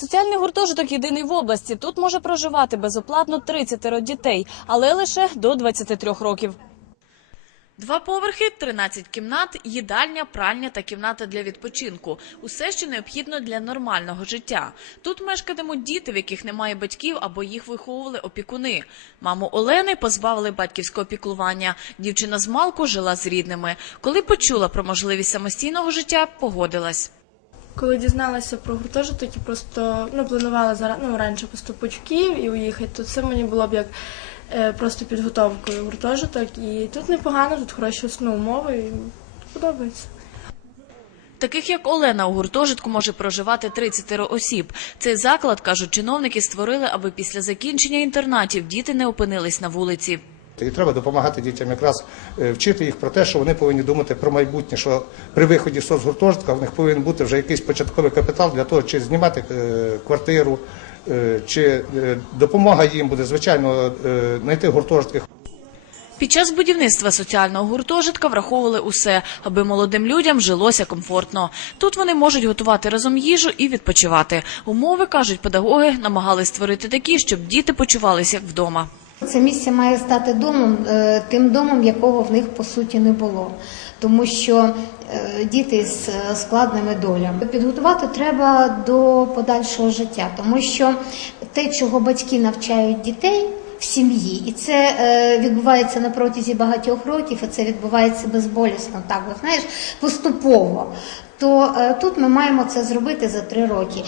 Соціальний гуртожиток єдиний в області. Тут може проживати безоплатно 30 дітей, але лише до 23 років. Два поверхи, 13 кімнат, їдальня, пральня та кімната для відпочинку. Усе, що необхідно для нормального життя. Тут мешкатимуть діти, в яких немає батьків або їх виховували опікуни. Маму Олени позбавили батьківського піклування. Дівчина з малку жила з рідними. Коли почула про можливість самостійного життя, погодилась. Коли дізналася про гуртожиток і просто ну, планувала зараз ну, раніше поступити в Київ і уїхати, то це мені було б як е, просто підготовкою гуртожиток. І тут непогано, тут хороші основні умови і подобається. Таких як Олена у гуртожитку може проживати 30 осіб. Цей заклад, кажуть чиновники, створили, аби після закінчення інтернатів діти не опинились на вулиці. І треба допомагати дітям якраз е, вчити їх про те, що вони повинні думати про майбутнє, що при виході з соцгуртожитка в них повинен бути вже якийсь початковий капітал для того, чи знімати е, квартиру, е, чи допомога їм буде, звичайно, знайти гуртожитки. Під час будівництва соціального гуртожитка враховували усе, аби молодим людям жилося комфортно. Тут вони можуть готувати разом їжу і відпочивати. Умови, кажуть педагоги, намагались створити такі, щоб діти почувалися як вдома. Це місце має стати домом, е, тим домом, якого в них по суті не було. Тому що е, діти з е, складними долями підготувати треба до подальшого життя, тому що те, чого батьки навчають дітей в сім'ї, і це е, відбувається на протязі багатьох років, і це відбувається безболісно, так от, знаєш, поступово. То е, тут ми маємо це зробити за три роки.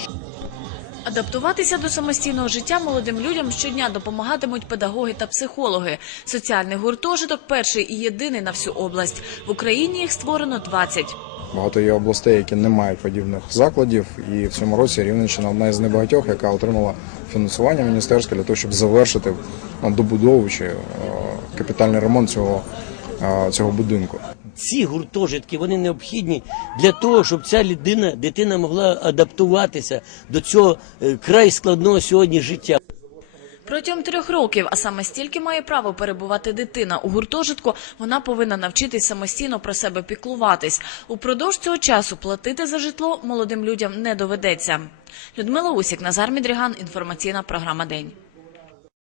Адаптуватися до самостійного життя молодим людям щодня допомагатимуть педагоги та психологи. Соціальний гуртожиток перший і єдиний на всю область. В Україні їх створено 20. Багато є областей, які не мають подібних закладів, і в цьому році Рівненщина одна із небагатьох, яка отримала фінансування міністерське для того, щоб завершити добудову чи е, капітальний ремонт цього, е, цього будинку. Ці гуртожитки вони необхідні для того, щоб ця людина, дитина могла адаптуватися до цього е, край складного сьогодні життя. Протягом трьох років, а саме стільки має право перебувати дитина у гуртожитку, вона повинна навчитись самостійно про себе піклуватись. Упродовж цього часу платити за житло молодим людям не доведеться. Людмила Усік, Назар Мідріган, інформаційна програма День.